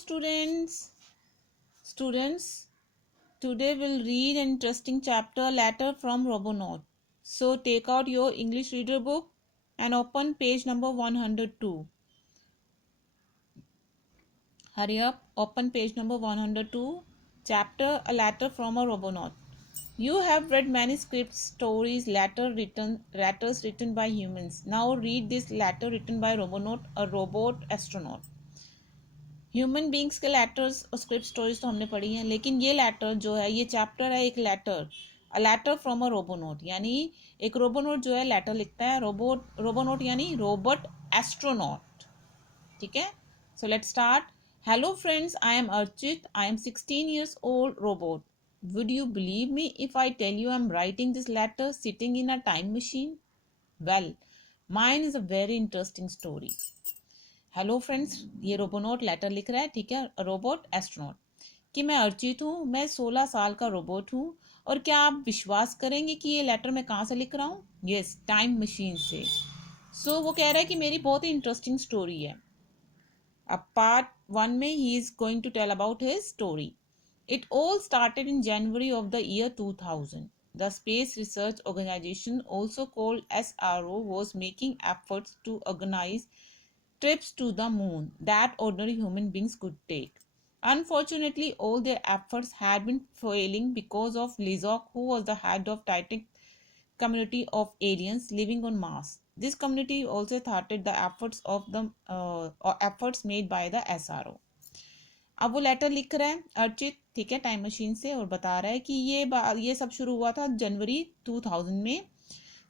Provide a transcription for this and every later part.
students. Students, today we'll read an interesting chapter, Letter from Robonaut. So take out your English reader book and open page number 102. Hurry up, open page number 102, chapter A Letter from a Robonaut. You have read many scripts, stories, letters written by humans. Now read this letter written by Robonaut, a robot astronaut. Human beings के letters और script stories तो हमने पढ़ी हैं, लेकिन ये letter जो है, ये चैप्टर है एक letter, a letter from a robonaut, यानी एक रोबोनोट जो है लेटर लिखता है. रोबोनोट यानी रोबोट एस्ट्रोनॉट. ठीक है, so let start. Hello friends, I am Archit. I am 16 years old robot. Would you believe me if I tell you I'm writing this letter sitting in a time machine? Well, mine is a very interesting story. Hello friends, ये रोबोनोट letter लिख रहा है. ठीक है, robot astronaut, कि मैं अर्चित हूँ, मैं 16 साल का रोबोट हूँ. और क्या आप विश्वास करेंगे कि ये लेटर मैं कहाँ से लिख रहा हूँ? यस, टाइम मशीन से. सो वो कह रहा है कि मेरी बहुत ही इंटरेस्टिंग स्टोरी है. अब पार्ट 1 में ही is going to tell about his story. It all started in January of the year 2000. The Space Research Organization, also called SRO, was making efforts to organize trips to the moon that ordinary human beings could take. Unfortunately, all their efforts had been failing because of Lizok, who was the head of Titan community of aliens living on Mars. This community also thwarted the efforts made by the SRO. अब वो letter लिख रहा है अर्चित, ठीक है, time machine से, और बता रहा है कि ये सब शुरू हुआ था जनवरी 2000 में.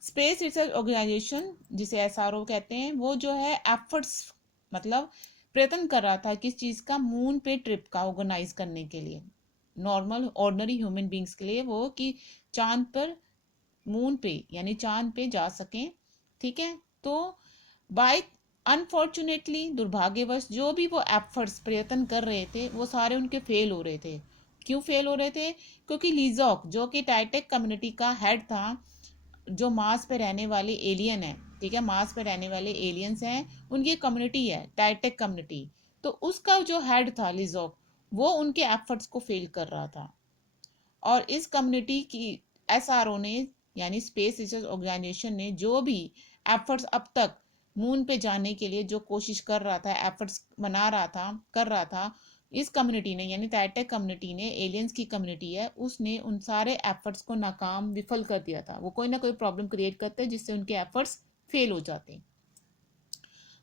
स्पेस रिसर्च ऑर्गेनाइजेशन, जिसे एसआरओ कहते हैं, वो जो है एफर्ट्स मतलब प्रयत्न कर रहा था किस चीज़ का, मून पे ट्रिप का ऑर्गेनाइज करने के लिए, नॉर्मल ऑर्डिनरी ह्यूमन बींग्स के लिए, वो कि चांद पर, मून पे यानी चांद पे जा सकें. ठीक है, तो बाय अनफॉर्चुनेटली, दुर्भाग्यवश, जो भी वो एफर्ट्स प्रयत्न कर रहे थे वो सारे उनके फेल हो रहे थे. क्यों फेल हो रहे थे? क्योंकि लीजॉक, जो कि टाइटेक कम्युनिटी का हेड था, जो मार्स पे रहने वाले एलियन है, ठीक है, मार्स पे रहने वाले एलियंस हैं, उनकी कम्युनिटी है टाइटेक कम्युनिटी, तो उसका जो हेड था लिजॉक, वो उनके एफर्ट्स को फेल कर रहा था. और इस कम्युनिटी की एसआरओ ने, यानी स्पेस रिसर्च ऑर्गेनाइजेशन ने, जो भी एफर्ट्स अब तक मून पे जाने के लिए जो कोशिश कर रहा था, एफर्ट्स बना रहा था, कर रहा था, इस कम्युनिटी ने, यानी टाइटेक कम्युनिटी ने, एलियंस की कम्युनिटी है, उसने उन सारे एफर्ट्स को नाकाम, विफल कर दिया था. वो कोई ना कोई प्रॉब्लम क्रिएट करते जिससे उनके एफर्ट्स फेल हो जाते.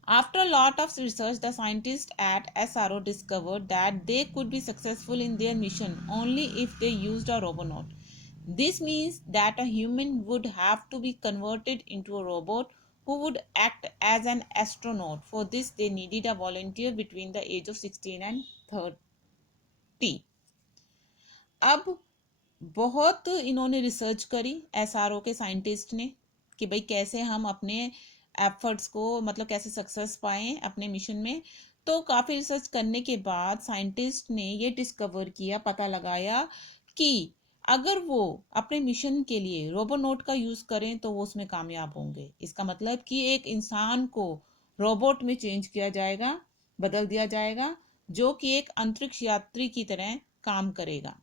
After a lot of research, the scientists at SRO discovered that they could be successful in their mission only if they used a robonaut. This means that a human would have to be converted into a robot who would act as an astronaut. For this, they needed a volunteer between the age of 16 and 30. अब बहुत इन्होंने research करी, SRO के scientist ने, कि भाई कैसे हम अपने एफर्ट्स को, मतलब कैसे सक्सेस पाएं अपने मिशन में. तो काफ़ी रिसर्च करने के बाद साइंटिस्ट ने ये डिस्कवर किया, पता लगाया कि अगर वो अपने मिशन के लिए रोबोनोट का यूज़ करें तो वो उसमें कामयाब होंगे. इसका मतलब कि एक इंसान को रोबोट में चेंज किया जाएगा, बदल दिया जाएगा, जो कि एक अंतरिक्ष यात्री की तरह काम करेगा.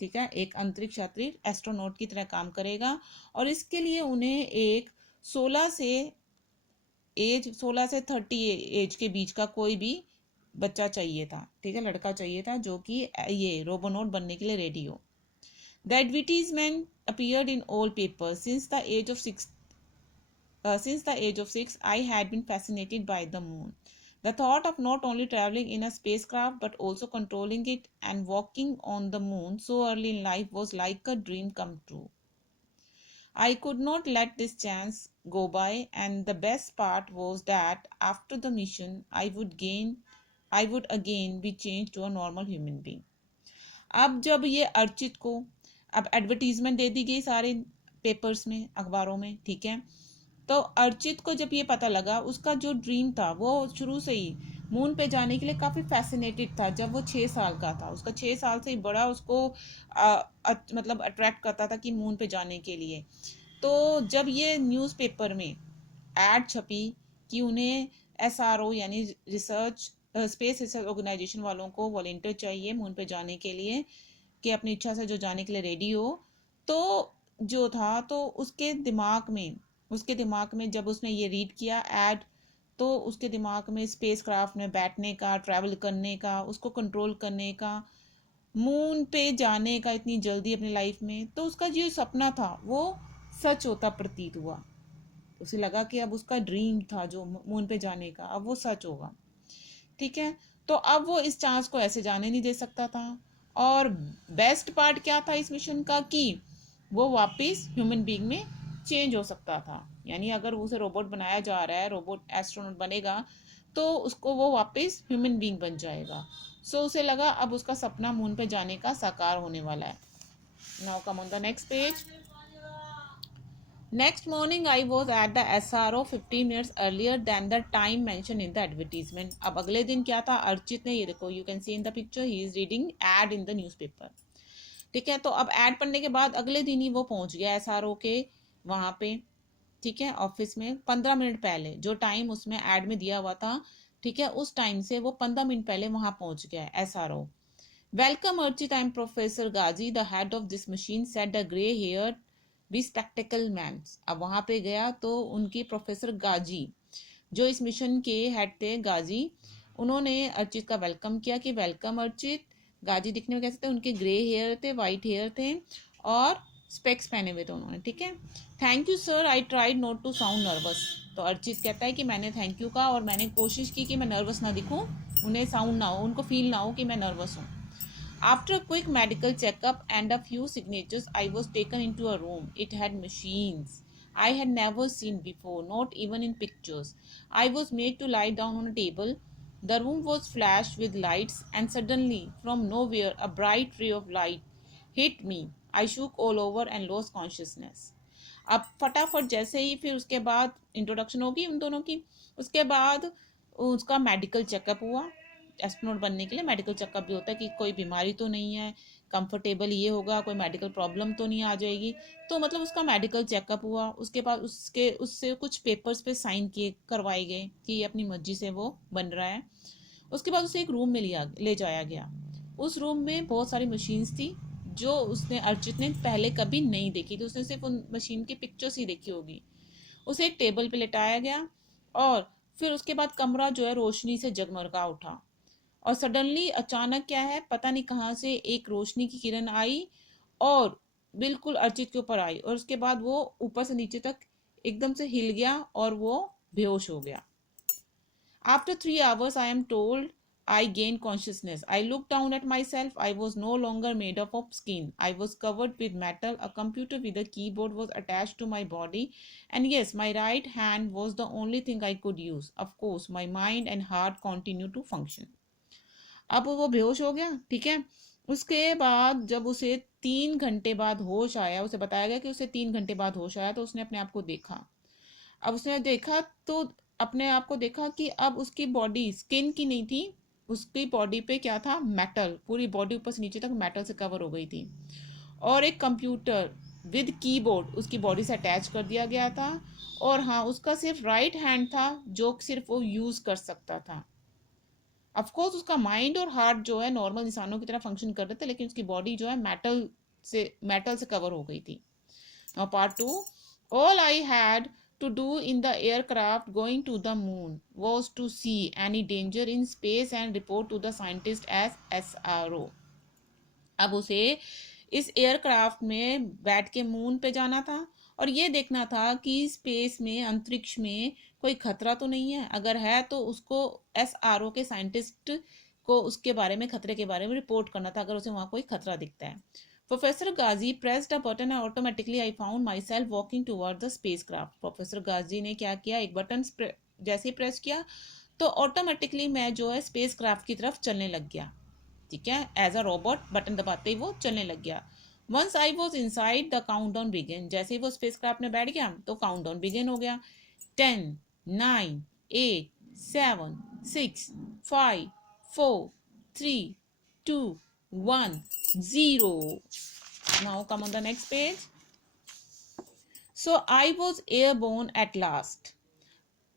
ठीक है, एक अंतरिक्ष यात्री एस्ट्रोनॉट की तरह काम करेगा. और इसके लिए उन्हें एक 16 से 30 एज के बीच का कोई भी बच्चा चाहिए था. ठीक है, लड़का चाहिए था जो कि ये रोबोनॉट बनने के लिए रेडी हो. The advertisement appeared in all papers. Since the age of 6, I had been fascinated by the moon. The thought of not only traveling in a spacecraft but also controlling it and walking on the moon so early in life was like a dream come true. I could not let this chance go by, and the best part was that after the mission, I would again be changed to a normal human being. अब जब ये अर्चित को, अब advertisement दे दी गई सारे papers में, अखबारों में, ठीक है, तो अर्चित को जब ये पता लगा, उसका जो ड्रीम था, वो शुरू से ही मून पे जाने के लिए काफ़ी फैसिनेटेड था. जब वो 6 साल का था, उसका 6 साल से ही बड़ा उसको मतलब अट्रैक्ट करता था कि मून पे जाने के लिए. तो जब ये न्यूज़पेपर में एड छपी कि उन्हें एसआरओ यानी रिसर्च स्पेस रिसर्च ऑर्गेनाइजेशन वालों को वॉलंटियर चाहिए मून पे जाने के लिए, कि अपनी इच्छा से जो जाने के लिए रेडी हो। तो जो था, तो उसके दिमाग में जब उसने ये रीड किया ऐड, तो उसके दिमाग में स्पेस क्राफ्ट में बैठने का, ट्रैवल करने का, उसको कंट्रोल करने का, मून पे जाने का इतनी जल्दी अपनी लाइफ में, तो उसका जो सपना था वो सच होता प्रतीत हुआ। उसे लगा कि अब उसका ड्रीम था जो मून पे जाने का, अब वो सच होगा। ठीक है। तो अब वो इस चांस को ऐसे जाने नहीं दे सकता था। और बेस्ट पार्ट क्या था इस मिशन का, कि वो वापस ह्यूमन बीइंग में चेंज हो सकता था। यानी अगर उसे रोबोट बनाया जा रहा है, रोबोट एस्ट्रोनॉट बनेगा, तो उसको वो वापस ह्यूमन बीइंग बन जाएगा। सो उसे लगा अब उसका सपना मून पे जाने का साकार होने वाला है। Now come on the next page. Next morning, I was at the SRO 15 minutes earlier than the time mentioned in the advertisement. अब अगले दिन क्या था, अर्चित ने, ये देखो, you can see in the picture, he is reading ad in the newspaper. ठीक है। तो अब एड पढ़ने के बाद अगले दिन ही वो पहुंच गया एसआरओ के वहाँ पे। ठीक है। ऑफिस में 15 मिनट पहले जो टाइम उसमें एड में दिया हुआ था, ठीक है, उस टाइम से वो 15 मिनट पहले वहाँ पहुंच गया SRO. Welcome, Archit. I'm Professor Gazi, the head of this machine, said the grey-haired bespectacled man. अब वहां पे गया तो उनकी प्रोफेसर गाजी, जो इस मिशन के हेड थे, गाजी, उन्होंने अर्चित का वेलकम किया कि वेलकम अर्चित। गाजी दिखने में कैसे थे, उनके ग्रे हेयर थे, वाइट हेयर थे, और स्पेक्स पहने हुए थे उन्होंने। ठीक है। Thank you sir, I tried not to sound nervous. तो अर्चित कहता है कि मैंने थैंक यू कहा और मैंने कोशिश की कि मैं नर्वस ना दिखूं, उन्हें साउंड ना हो, उनको फील ना हो कि मैं नर्वस हूँ। After a quick medical checkup and a few signatures, I was taken into a room. It had machines I had never seen before, not even in pictures. I was made to lie down on a table. The room was flashed with lights, and suddenly, from nowhere, a bright ray of light hit me. I shook all over and lost consciousness. अब फटाफट जैसे ही फिर उसके बाद introduction होगी उन दोनों की, उसके बाद उसका मेडिकल चेकअप हुआ। एस्ट्रोनॉट बनने के लिए मेडिकल चेकअप भी होता है कि कोई बीमारी तो नहीं है, कंफर्टेबल ये होगा, कोई मेडिकल प्रॉब्लम तो नहीं आ जाएगी। तो मतलब उसका मेडिकल चेकअप हुआ, उसके बाद उससे कुछ पेपर्स पे साइन किए करवाए गए कि ये अपनी मर्जी से वो बन रहा है। उसके बाद उसे एक रूम में ले जाया गया। उस रूम में बहुत सारी मशीन्स थी जो उसने अर्चित ने पहले कभी नहीं देखी थी, उसने सिर्फ उन मशीन की पिक्चर्स ही देखी होगी। उसे एक टेबल पे लेटाया गया और फिर उसके बाद कमरा जो है रोशनी से जगमगा उठा। और सडनली अचानक क्या है, पता नहीं कहाँ से एक रोशनी की किरण आई और बिल्कुल अर्चित के ऊपर आई, और उसके बाद वो ऊपर से नीचे तक एकदम से हिल गया और वो बेहोश हो गया। After 3 hours, I am told I gained consciousness. I looked down at myself. I was no longer made up of skin. I was covered with metal. A computer with a keyboard was attached to my body. And yes, my right hand was the only thing I could use. Of course, my mind and heart continued to function. अब वो बेहोश हो गया। ठीक है। उसके बाद जब उसे 3 घंटे बाद होश आया, उसे बताया गया कि उसे 3 घंटे बाद होश आया, तो उसने अपने आप को देखा। अब उसने देखा तो अपने आप को देखा कि अब उसकी बॉडी स्किन की नहीं थी, उसकी बॉडी पे क्या था, मेटल, पूरी बॉडी ऊपर से नीचे तक मेटल से कवर हो गई थी। और एक कंप्यूटर विद कीबोर्ड उसकी बॉडी से अटैच कर दिया गया था। और हाँ, उसका सिर्फ राइट हैंड था जो सिर्फ वो यूज कर सकता था। ऑफकोर्स उसका माइंड और हार्ट जो है नॉर्मल इंसानों की तरह फंक्शन कर रहे थे, लेकिन उसकी बॉडी जो है मेटल से कवर हो गई थी। Now part 2. All I had to do in the aircraft going to the moon was to see any danger in space and report to the scientist as SRO. अब उसे इस aircraft में बैठ के मून पे जाना था और ये देखना था कि स्पेस में, अंतरिक्ष में कोई खतरा तो नहीं है, अगर है तो उसको एसआरओ के साइंटिस्ट को उसके बारे में, खतरे के बारे में रिपोर्ट करना था अगर उसे वहाँ कोई खतरा दिखता है। Professor Ghazi pressed a button and automatically I found myself walking toward the spacecraft. Professor Ghazi ने क्या किया, एक बटन जैसे ही प्रेस किया तो ऑटोमेटिकली मैं जो है स्पेसक्राफ्ट की तरफ चलने लग गया। ठीक है। एज अ रोबोट बटन दबाते ही वो चलने लग गया। Once I was inside the countdown begin. जैसे ही वो स्पेस क्राफ्ट में बैठ गया तो काउंटडाउन बिगिन हो गया। 10, 9, 8, 7, 6, 5, 4, 3, 2, 1, 0. Now come on the next page. So I was airborne at last.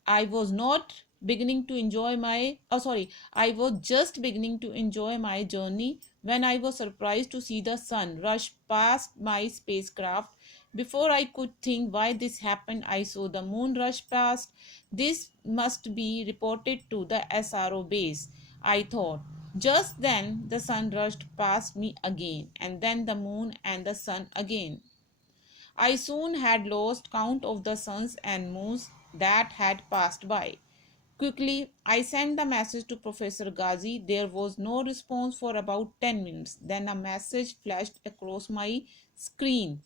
I was not beginning to enjoy my oh sorry I was just beginning to enjoy my journey when I was surprised to see the sun rush past my spacecraft. Before I could think why this happened, I saw the moon rush past. This must be reported to the SRO base, I thought. Just then the sun rushed past me again, and then the moon and the sun again. I soon had lost count of the suns and moons that had passed by. Quickly, I sent the message to Professor Ghazi. There was no response for about 10 minutes. Then a message flashed across my screen.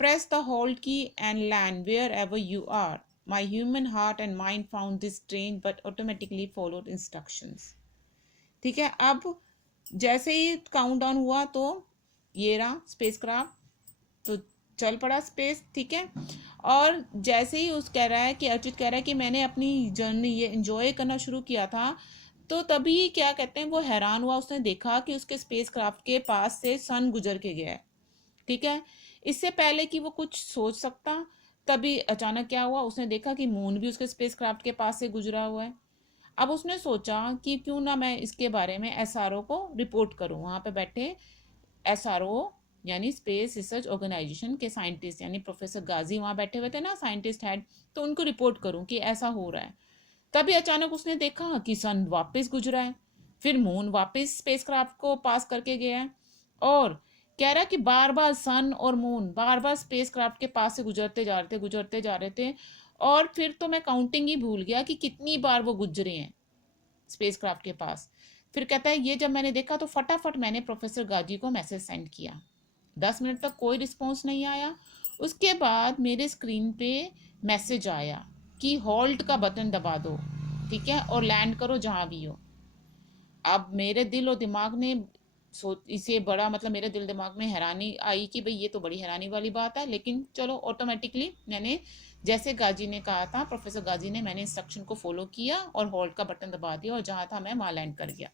Press the hold key and land wherever you are. My human heart and mind found this strange but automatically followed instructions. ठीक है, अब जैसे ही countdown हुआ तो ये रहा spacecraft, तो चल पड़ा स्पेस, ठीक है। और जैसे ही उस कह रहा है कि अर्चित कह रहा है कि मैंने अपनी जर्नी ये एंजॉय करना शुरू किया था, तो तभी क्या कहते हैं वो हैरान हुआ, उसने देखा कि उसके स्पेस क्राफ्ट के पास से सन गुजर के गया है, ठीक है। इससे पहले कि वो कुछ सोच सकता, तभी अचानक क्या हुआ, उसने देखा कि मून भी उसके स्पेस क्राफ्ट के पास से गुजरा हुआ है। अब उसने सोचा कि क्यों ना मैं इसके बारे में एसआरओ को रिपोर्ट करूं। वहां पे बैठे एसआरओ यानी स्पेस रिसर्च ऑर्गेनाइजेशन के साइंटिस्ट यानी प्रोफेसर गाजी वहां बैठे हुए थे ना, साइंटिस्ट हेड, तो उनको रिपोर्ट करूं कि ऐसा हो रहा है। तभी अचानक उसने देखा कि सन वापस गुजरा है, फिर मून वापस स्पेसक्राफ्ट को पास करके गया है, और कह रहा है कि बार बार सन और मून बार बार स्पेसक्राफ्ट के पास से गुजरते जा रहे थे, और फिर तो मैं काउंटिंग ही भूल गया कि कितनी बार वो गुजरे हैं स्पेसक्राफ्ट के पास। फिर कहता है ये जब मैंने देखा तो फटाफट मैंने प्रोफेसर गाजी को मैसेज सेंड किया। 10 मिनट तक कोई रिस्पॉन्स नहीं आया। उसके बाद मेरे स्क्रीन पे मैसेज आया कि होल्ड का बटन दबा दो, ठीक है, और लैंड करो जहां भी हो। अब मेरे दिल और दिमाग ने इसे बड़ा मतलब मेरे दिल दिमाग में हैरानी आई कि भाई ये तो बड़ी हैरानी वाली बात है, लेकिन चलो ऑटोमेटिकली मैंने जैसे गाजी ने कहा था, प्रोफेसर गाजी ने, मैंने इंस्ट्रक्शन को फॉलो किया और होल्ड का बटन दबा दिया और जहां था मैं वहां लैंड कर गया।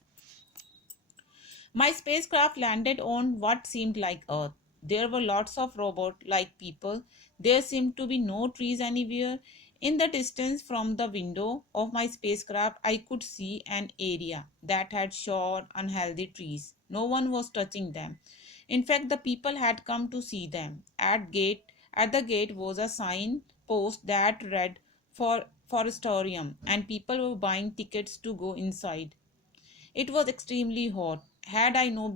My spacecraft landed on what seemed like Earth. There were lots of robots like people. There seemed to be no trees anywhere. In the distance from the window of my spacecraft, I could see an area that had short, unhealthy trees. No one was touching them. In fact, the people had come to see them. At the gate was a sign post that read for Forestorium, and people were buying tickets to go inside. It was extremely hot. Had I not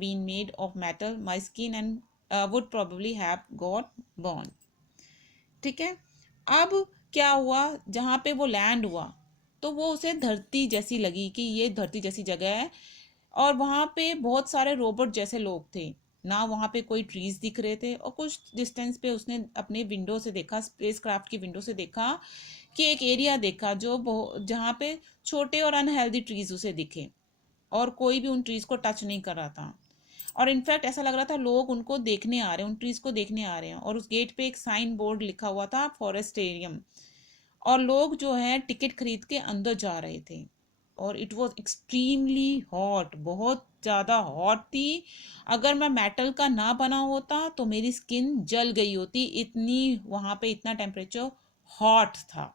been made of metal, my skin and would probably have got burned. ठीक है। अब क्या हुआ, जहाँ पे वो land हुआ तो वो उसे धरती जैसी लगी कि ये धरती जैसी जगह है, और वहाँ पे बहुत सारे रोबोट जैसे लोग थे ना, वहाँ पे कोई ट्रीज दिख रहे थे, और कुछ डिस्टेंस पे उसने अपने विंडो से देखा, स्पेस क्राफ्ट की विंडो से देखा कि एक एरिया देखा जो जहाँ पे छोटे और अनहेल्दी ट्रीज उसे दिखे, और कोई भी उन ट्रीज को टच नहीं कर रहा था। और इनफैक्ट ऐसा लग रहा था लोग उनको देखने आ रहे हैं, उन ट्रीज को देखने आ रहे हैं, और उस गेट पे एक साइन बोर्ड लिखा हुआ था फॉरेस्टेरियम, और लोग जो है टिकट खरीद के अंदर जा रहे थे। और इट वॉज एक्सट्रीमली हॉट, बहुत ज़्यादा हॉट थी। अगर मैं मेटल का ना बना होता तो मेरी स्किन जल गई होती, इतनी वहाँ पे इतना टेम्परेचर हॉट था।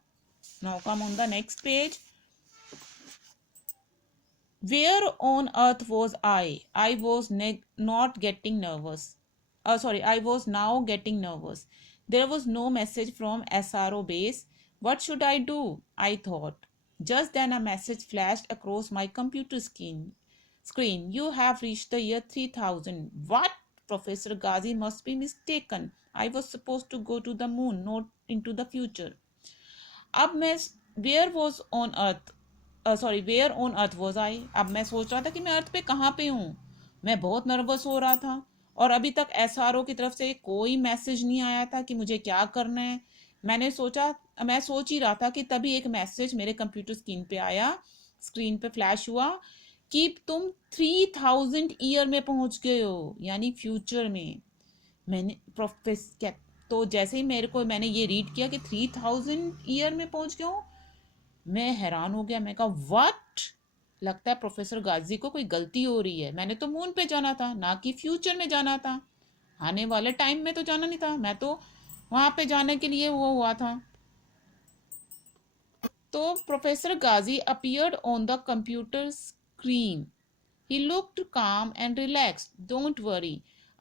Now come on the next page. Where on earth was I? I was not getting nervous. I was now getting nervous. There was no message from SRO base. What should I do? I thought. Just then a message flashed across my computer screen. You have reached the year 3000. What? Professor Ghazi must be mistaken. I was supposed to go to the moon, not into the future. अब मैं where on earth was I. अब मैं सोच रहा था कि मैं अर्थ पे कहाँ पे हूँ। मैं बहुत नर्वस हो रहा था, और अभी तक एसआरओ की तरफ से कोई मैसेज नहीं आया था कि मुझे क्या करना है। मैं सोच ही रहा था कि तभी एक मैसेज मेरे कंप्यूटर स्क्रीन पे फ्लैश हुआ कि तुम 3000 में पहुंच गए हो, यानी फ्यूचर में। मैंने प्रोफेसर तो जैसे ही मैंने ये रीड किया कि 3000 में पहुंच गया हूँ, मैं हैरान हो गया। मैं कहा व्हाट, लगता है प्रोफेसर गाजी को कोई गलती हो रही है। मैंने तो मून पे जाना था, ना कि फ्यूचर में जाना था। आने वाले टाइम में तो जाना नहीं था, मैं तो वहां पे जाने के लिए वो हुआ था। तो professor Ghazi appeared on the computer screen. He looked calm and relaxed. Don't worry,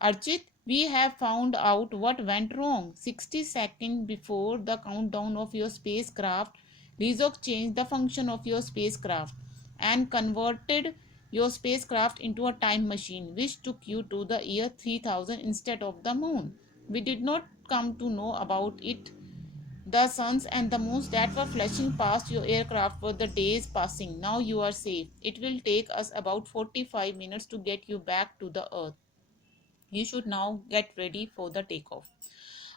Archit, we have found out what went wrong. 60 seconds before the countdown of your spacecraft, Lizok changed the function of your spacecraft and converted your spacecraft into a time machine which took you to the year 3000 instead of the moon. We did not come to know about it. The suns and the moons that were flashing past your aircraft were the days passing. Now you are safe. It will take us about 45 minutes to get you back to the earth. You should now get ready for the takeoff.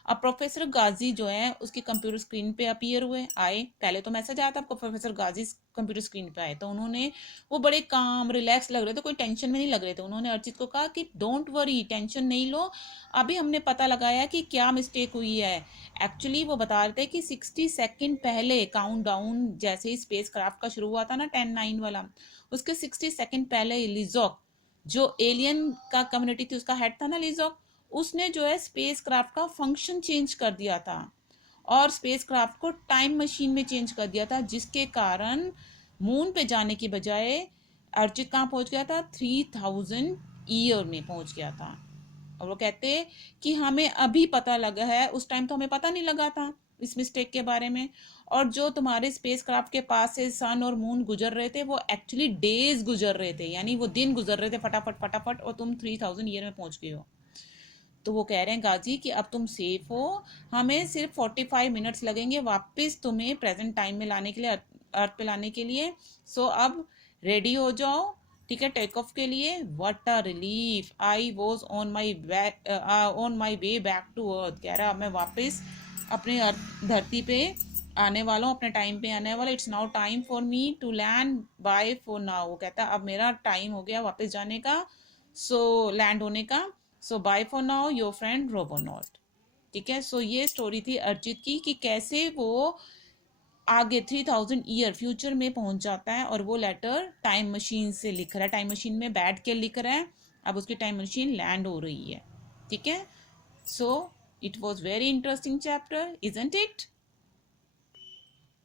अब professor गाजी जो है उसकी computer screen पे appear हुए आए. पहले तो message आया था आपको प्रोफेसर गाजी कंप्यूटर स्क्रीन पे आए, तो उन्होंने वो बड़े काम रिलैक्स लग रहे थे, कोई टेंशन में नहीं लग रहे थे. उन्होंने अर्चित को कहा कि डोंट वरी, टेंशन नहीं लो, अभी हमने पता लगाया कि क्या मिस्टेक हुई है. एक्चुअली वो बता रहे थे कि 60 सेकेंड पहले काउंट डाउन जैसे ही स्पेस क्राफ्ट का शुरू हुआ था ना 10-9 वाला, उसके 60 सेकेंड पहले लिजॉक जो एलियन का कम्युनिटी थी उसका हेड था ना लिजॉक, उसने जो है स्पेस क्राफ्ट का फंक्शन चेंज कर दिया था और स्पेस क्राफ्ट को टाइम मशीन में चेंज कर दिया था, जिसके कारण मून पे जाने की बजाय अर्चित कहाँ पहुंच गया था, 3000 ईयर में पहुंच गया था. और वो कहते कि हमें अभी पता लगा है, उस टाइम तो हमें पता नहीं लगा था इस मिस्टेक के बारे में. और जो तुम्हारे स्पेस क्राफ्ट के पास से सन और मून गुजर रहे थे वो एक्चुअली डेज गुजर रहे थे, यानी वो दिन गुजर रहे थे फटाफट फटाफट, और तुम 3000 ईयर में पहुंच गए हो. तो वो कह रहे हैं गाजी कि अब तुम सेफ हो, हमें सिर्फ 45 मिनट्स लगेंगे वापस तुम्हें प्रेजेंट टाइम में लाने के लिए, अर्थ पे लाने के लिए. सो अब रेडी हो जाओ, ठीक है, टेक ऑफ के लिए. What a relief, I was on my way back to earth. कह रहा मैं वापस अपने धरती पे आने वाला हूँ, अपने टाइम पे आने वाला. It's now time for me to land bye for now. वो कहता है अब मेरा टाइम हो गया वापस जाने का, सो लैंड होने का. So bye for now your friend robonaut. ठीक है, सो ये स्टोरी थी अर्चित की कि कैसे वो आगे 3000 ईयर फ्यूचर में पहुंच जाता है और वो लेटर टाइम मशीन से लिख रहा है, टाइम मशीन में बैठ के लिख रहा है. अब उसकी टाइम मशीन लैंड हो रही है. ठीक है, so it was very interesting chapter, isn't it?